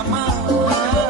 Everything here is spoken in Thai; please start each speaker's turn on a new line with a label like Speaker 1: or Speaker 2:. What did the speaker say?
Speaker 1: mama.